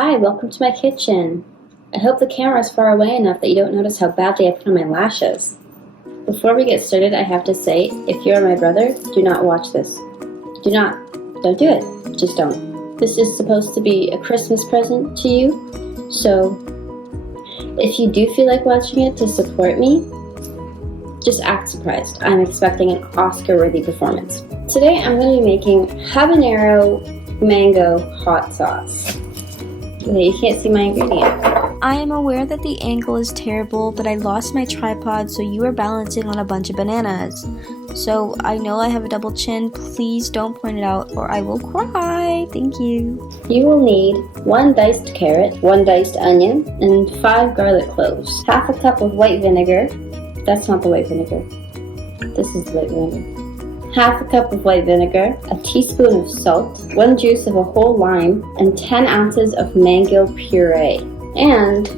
Hi, welcome to my kitchen. I hope the camera is far away enough that you don't notice how badly I put on my lashes. Before we get started, I have to say, if you're my brother, do not watch this. Don't do it. Just don't. This is supposed to be a Christmas present to you, so if you do feel like watching it to support me, just act surprised. I'm expecting an Oscar-worthy performance. Today I'm going to be making Habanero Mango hot sauce. Okay, you can't see my ingredients. I am aware that the angle is terrible, but I lost my tripod, so you are balancing on a bunch of bananas. So I know I have a double chin. Please don't point it out or I will cry. Thank you. You will need 1 diced carrot, 1 diced onion, and 5 garlic cloves. Half a cup of white vinegar. That's not the white vinegar. This is the white vinegar. Half a cup of white vinegar, a teaspoon of salt, 1 juice of a whole lime, and 10 ounces of mango puree, and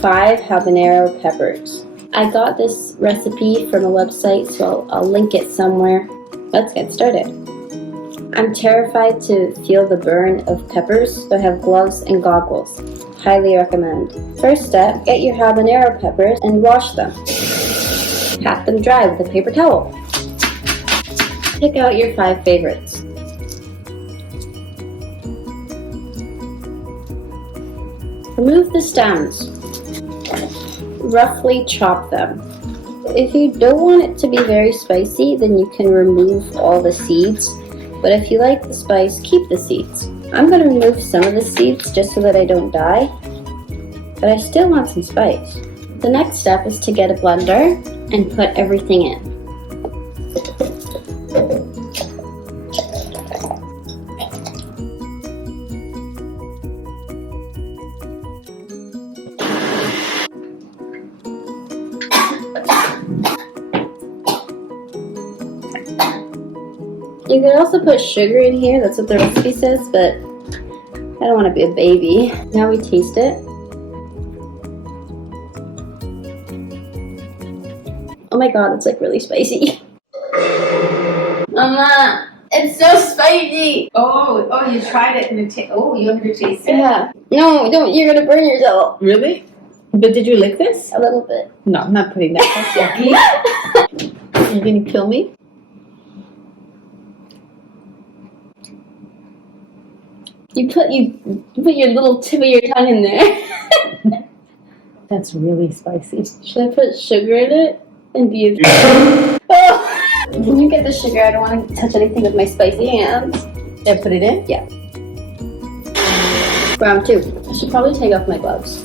5 habanero peppers. I got this recipe from a website, so I'll link it somewhere. Let's get started. I'm terrified to feel the burn of peppers, so I have gloves and goggles. Highly recommend. First step, get your habanero peppers and wash them. Pat them dry with a paper towel. Pick out your 5 favorites. Remove the stems. Roughly chop them. If you don't want it to be very spicy, then you can remove all the seeds. But if you like the spice, keep the seeds. I'm going to remove some of the seeds just so that I don't die. But I still want some spice. The next step is to get a blender and put everything in. You could also put sugar in here, that's what the recipe says, but I don't want to be a baby. Now we taste it. Oh my god, it's like really spicy. Mama, it's so spicy! Oh, you tried it and you want to taste it? Yeah. No, don't, you're gonna burn yourself. Really? But did you lick this? A little bit. No, I'm not putting that. That's yucky. You're gonna kill me? You put your little tip of your tongue in there. That's really spicy. Should I put sugar in it and be Oh! Can you get the sugar? I don't want to touch anything with my spicy hands. Yeah, put it in? Yeah. Round 2. I should probably take off my gloves.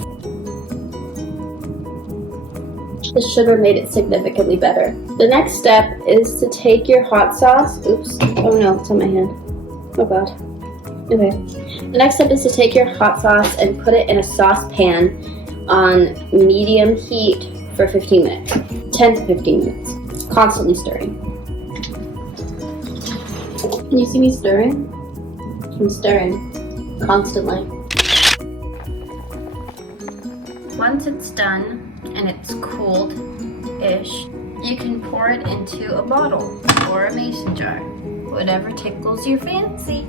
The sugar made it significantly better. The next step is to take your hot sauce. Oops. Oh no, it's on my hand. Oh god. Okay. The next step is to take your hot sauce and put it in a saucepan on medium heat for 15 minutes. 10 to 15 minutes. Constantly stirring. Can you see me stirring? I'm stirring. Constantly. Once it's done and it's cooled-ish, you can pour it into a bottle or a mason jar. Whatever tickles your fancy.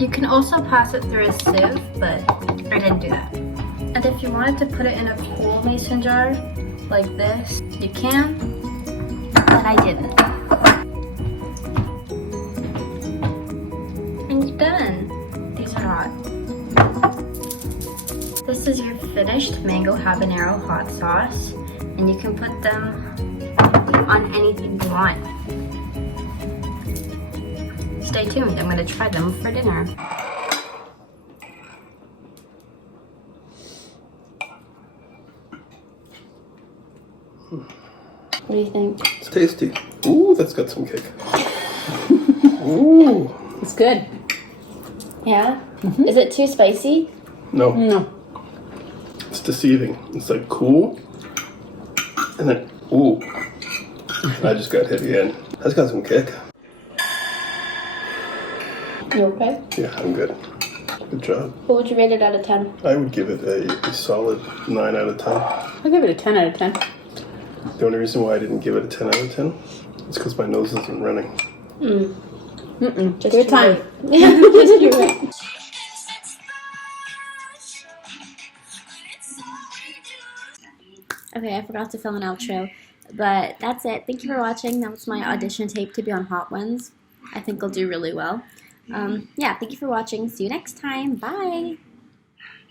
You can also pass it through a sieve, but I didn't do that. And if you wanted to put it in a cool mason jar, like this, you can, but I didn't. And you're done. These are hot. This is your finished mango habanero hot sauce, and you can put them on anything you want. Stay tuned, I'm going to try them for dinner. What do you think? It's tasty. Ooh, that's got some kick. Ooh. It's good. Yeah? Mm-hmm. Is it too spicy? No. No. It's deceiving. It's like cool. And then, ooh. I just got hit again. That's got some kick. You okay? Yeah, I'm good. Good job. What would you rate it out of 10? I would give it a solid 9 out of 10. I'll give it a 10 out of 10. The only reason why I didn't give it a 10 out of 10 is because my nose isn't running. Just your time. Just you right. Okay, I forgot to film an outro, but that's it. Thank you for watching. That was my audition tape to be on Hot Ones. I think I'll do really well. Yeah, thank you for watching. See you next time. Bye!